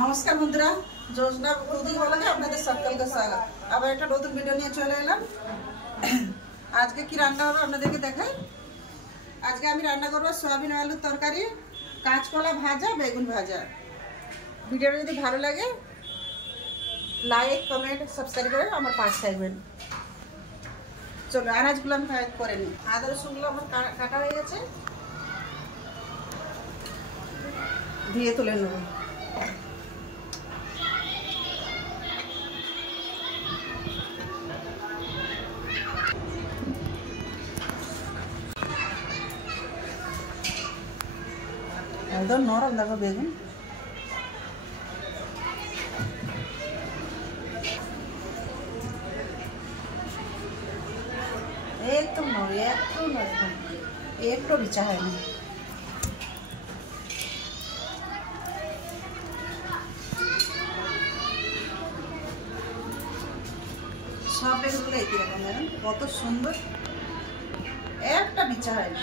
নমস্কার বন্ধুরা, যোজনা কুকিং ব্লগে আপনাদের সকলকে স্বাগত। আবার একটা নতুন ভিডিও নিয়ে চলে এলাম। আজকে কি রান্না হবে আপনাদেরকে দেখাই। আজকে আমি রান্না করবো সয়াবিন আলুর তরকারি, কাঁচকলা ভাজা, বেগুন ভাজা। ভিডিওটা যদি ভালো লাগে লাইক, কমেন্ট, সাবস্ক্রাইব করে আমার পাশে থাকবেন। চলো আনাজগুলো আমি করে নিই। আদা রসুনগুলো আমার কাটা হয়ে গেছে, দিয়ে তুলে নেব। একদম নরম দেখো বেগুন। একদম নরম, একটু নরম, একটু বিচা হয়নি। সব বেগুনগুলো একই রকম, কত সুন্দর, একটা বিচা হয়নি।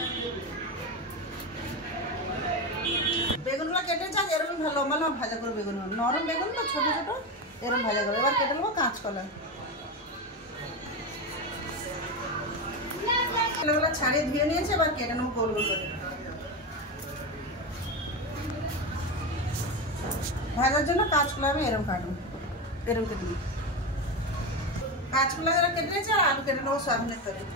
বেগুনগুলো কেটে যাক, এরকম লম্বা লম্বা ভাজা করে বেগুন, নরম বেগুন তো ছোট ছোট, এরকম ভাজা করে। এবার কেটে নেবো কাঁচকলা। এগুলো ছাড়িয়ে ধুয়ে নিয়েছে, এবার কেটে নেবো গোল গোল করে। ভাজার জন্য কাঁচকলা আমি এরকম কাটবো, এরকম কেটে নিই। কাঁচকলা যারা কেটে নিয়েছে, আর আলু কেটে নেবো সয়াবিনের তরকারি।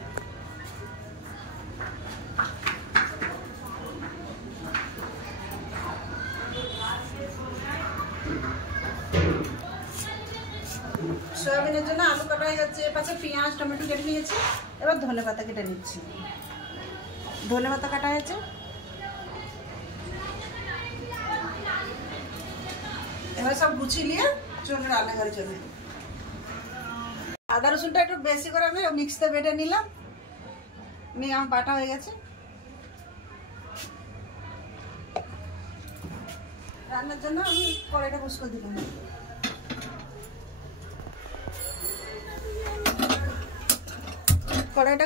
সয়াবিনের জন্য আলু কাটা হয়ে যাচ্ছে, পাশে পেঁয়াজ টমেটো কেটে নিয়েছি। এবার ধনে পাতা কেটে নিচ্ছি। ধনে পাতা কাটা হয়েছে, এবার সব গুছিয়ে নিয়ে চলে রান্নাঘরে চলে। আদা রসুনটা একটু বেশি করে আমি মিক্সিতে বেটে নিলাম, নিয়ে আমার বাটা হয়ে গেছে। রান্নার জন্য আমি কড়াইটা বস করে দিলাম। কড়াইটা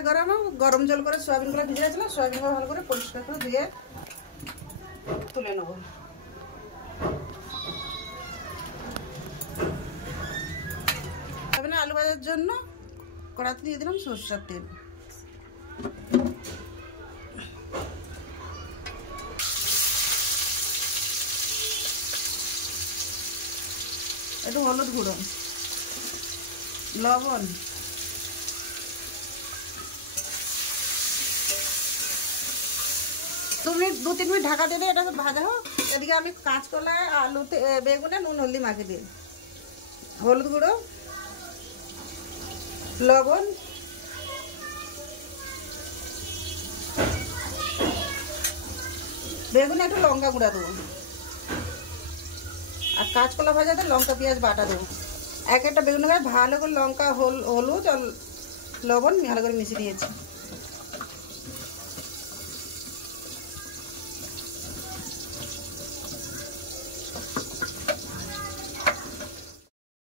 গরম জল করে সয়াবিনগুলো ভিজে রাখছিলাম। সয়াবিনগুলো ভালো করে পরিষ্কার করে ধুয়ে তুলে নেব। সয়াবিনে আলু ভাজার জন্য কড়াইতে দিয়ে দিলাম সরষের তেল। একটু হলুদ গুঁড়ো, লবণ, দু তিন মিনিট ঢাকা দিয়ে দিয়ে এটা ভাজা হোক। এদিকে আমি কাঁচকলায় আলুতে বেগুনে নুন হলদি মাখিয়ে দিই। হলুদ গুঁড়ো, লবণ, বেগুনে একটু লঙ্কা গুঁড়া দেবো, আর কাঁচকলা ভাজাতে লঙ্কা পেঁয়াজ বাটা দেবো। এক একটা বেগুন গায়ে ভালো করে লঙ্কা হলুদ আর লবণ ভালো করে মিশিয়ে দিয়েছি।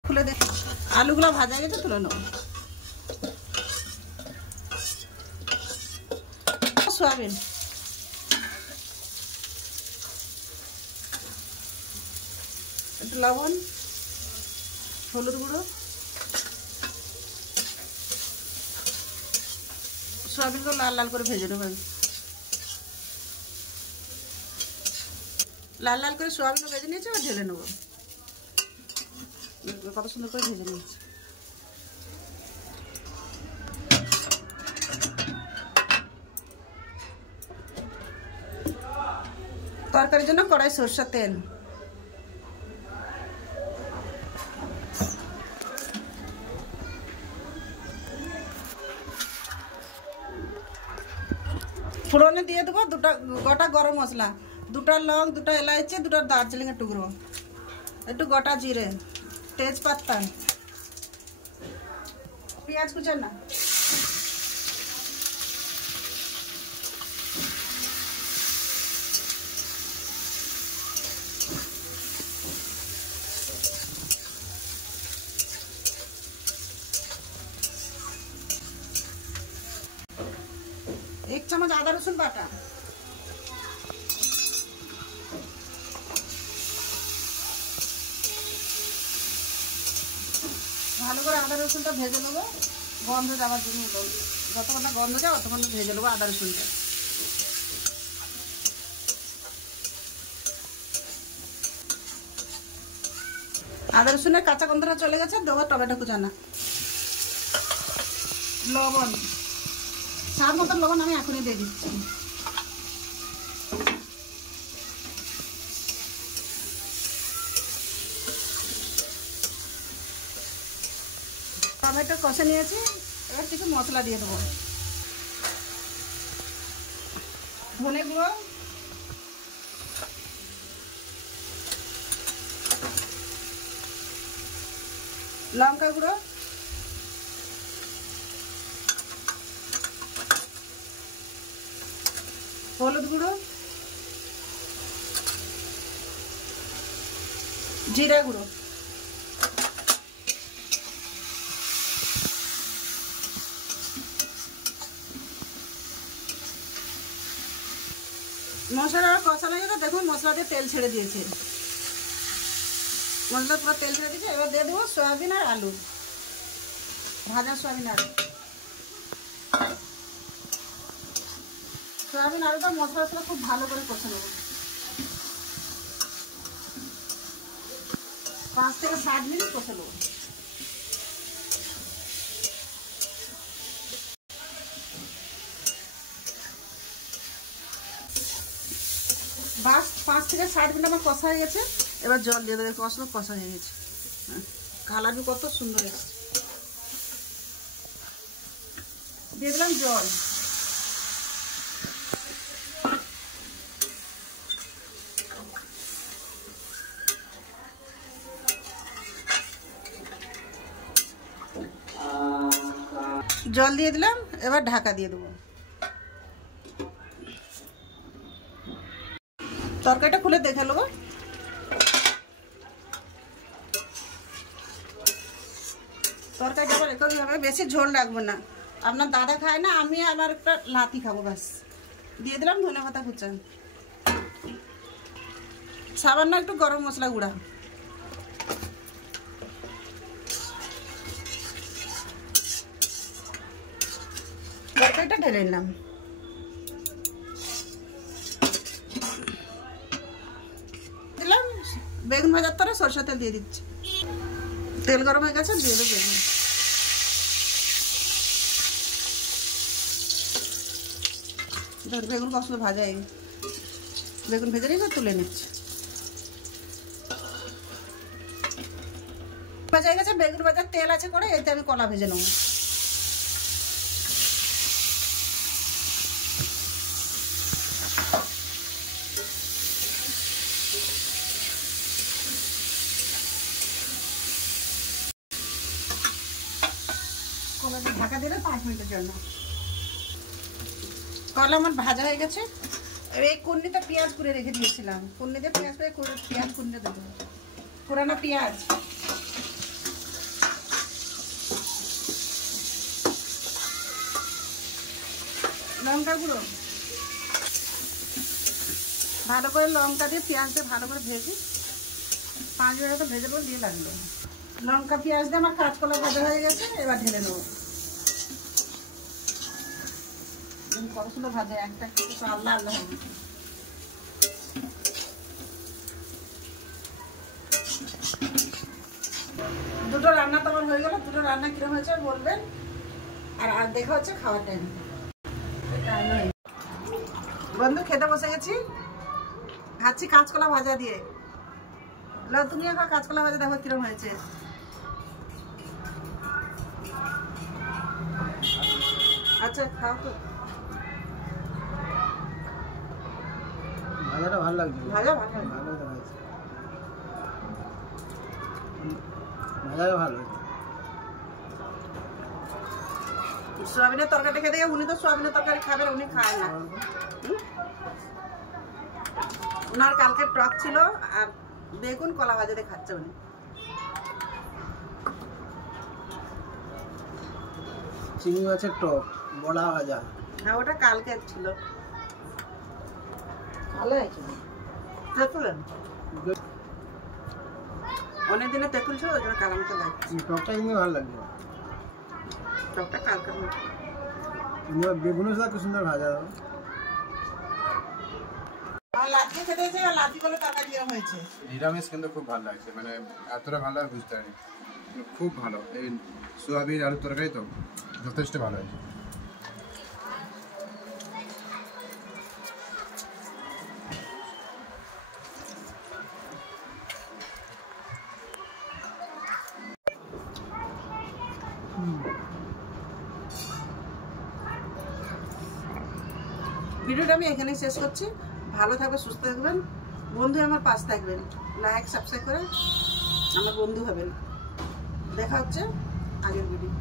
খুলে দে, আলুগুলো ভাজা গেছে, তুলে নেব। সয়াবিন, একটু লবণ, হলুদ গুঁড়ো, সয়াবিনগুলো লাল লাল করে ভেজে নেব। লাল লাল করে সয়াবিনও ভেজে নিয়েছি, আর ঢেলে নেবো। কত সুন্দর করে ভেজে নিয়েছি। তরকারির জন্য কড়াই সরষের তেল, ফোড়নে দিয়ে দেবো দুটা গোটা গরম মশলা, দুটা লং, দুটা এলাইচি, দুটা দারচিনির টুকরো, একটু গোটা জিরে, তেজপাতা, পেঁয়াজ কুচেন না, एक चम्मच आदा रसुन बाटा, ভালো করে আদা রসুনটা ভেজে নেবো, গন্ধ যাওয়ার জন্য। যতক্ষণ না গন্ধ যায় ততক্ষণ ভেজে নেবো আদা রসুনটা। আদা রসুনের কাঁচা গন্ধটা চলে গেছে, দেবো টমেটো কুচানো, লবণ, স্বাদ মতন লবণ আমি এখনই দিয়ে দিচ্ছি। টমেটো কষে নিয়েছি, এবার কিছু মশলা দিয়ে দেবো। ধনে গুঁড়ো, লঙ্কা গুঁড়ো, হলুদ গুঁড়ো, জিরা গুঁড়ো, মশলা কষা লাগে তো দেখুন মশলা দিয়ে তেল ছেড়ে দিয়েছে, মশলা পুরো তেল ছেড়ে দিয়েছে। এবার দিয়ে দেবো সয়াবিন আর আলু, ভাজা সয়াবিন আলু। সয়াবিন আলুটা মশলা খুব ভালো করে কষে নেব, 5 থেকে 7 মিনিট কষে নেব। বাস 5 থেকে 7 মিনিট আমার কষা হয়ে গেছে। এবার জল দিয়ে দেবে, কষা হয়ে গেছে। কালার কত সুন্দর এসেছে। দিয়ে দিলাম জল, জল দিয়ে দিলাম। এবার ঢাকা দিয়ে দেবো। তরকারিটা খুলে দেখে নেবো। তরকারিটা আবার একই হবে, বেশি ঝোল রাখবো না। আপনার দাদা খায় না, আমি আবার একটা লাতি খাবো। ব্যাস দিয়ে দিলাম ধনেপাতা কুচা, সামান্য একটু গরম মশলা গুঁড়া। তরকারিটা ঢেলে নিলাম। দিলাম বেগুন ভাজার তরে সরষের তেল দিয়ে দিচ্ছি। তেল গরম হয়ে গেছে, দিয়ে দেবো বেগুন। বেগুন কষলে ভাজা হয়ে গেছে, বেগুন ভেজে নিয়ে তুলে নিচ্ছি। ভাজা হয়ে গেছে, বেগুন ভাজার তেল আছে করে, এতে আমি কলা ভেজে নেবো। কলাটা ঢাকা দিলে 5 মিনিটের জন্য। কলা আমার ভাজা হয়ে গেছে। এই কুন্নিতে পেঁয়াজ করে রেখে দিয়েছিলাম, কুন্নিতে পেঁয়াজ করে পেঁয়াজ কুন্নিতে দেবো, পুরানো পেঁয়াজ, লঙ্কা গুঁড়ো, ভালো করে লঙ্কা দিয়ে পেঁয়াজ দিয়ে ভালো করে ভেজে 5 মিনিট তো ভেজে দিয়ে লাগলো। লঙ্কা পেঁয়াজ দিয়ে আমার কাঁচকলা ভাজা হয়ে গেছে। এবার ঢেলে নেবো। কত সুন্দর ভাজা, একটা আল্লাহ আল্লাহ। দুটো রান্না তো আমার হয়ে গেল। দুটো রান্না কিরকম হয়েছে বলবেন। আর দেখা হচ্ছে খাওয়ার টাইম। বন্ধু খেতে বসে গেছি, খাচ্ছি কাঁচকলা ভাজা দিয়ে। তুমি এখন কাঁচকলা ভাজা দেখো কিরকম হয়েছে। আচ্ছা খাও তো। ভাজাটা ভালো লাগছে, ভাজা ভালো ভাজাটা ভালো। সোয়াবিনের তরকারি খেতে গিয়ে উনি তো সোয়াবিনের তরকারি খাবেন, উনি খায় না। ওনার কালকে টক ছিল আর বেগুন কলা ভাজা দিয়ে খাচ্ছে উনি। চিংড়ি মাছের টক, বড়া ভাজা। হ্যাঁ ওটা কালকে ছিল, ভালো হয়েছিল। দেখলেন অনেক দিনে তেঁতুল ছিল, ওই জন্য কালামটা লাগছে। টকটা কিন্তু ভালো লাগছে। টকটা কালকার মতো। বেগুনের সাথে সুন্দর ভাজা হবে। লাচি খেতে হয়েছে, লাচি বলে তরকারি হয়েছে। নিরামিষ কিন্তু খুব ভালো লাগছে, মানে এতটা ভালো লাগে বুঝতে পারি। খুব ভালো, এই সোয়াবিন আলুর তরকারি তো যথেষ্ট ভালো হয়েছে। ভিডিওটা আমি এখানেই শেষ করছি। ভালো থাকবেন, সুস্থ থাকবেন, বন্ধু আমার পাশ থাকবেন, লাইক সাবস্ক্রাইব করে আমার বন্ধু হবেন। দেখা হচ্ছে আগের ভিডিও।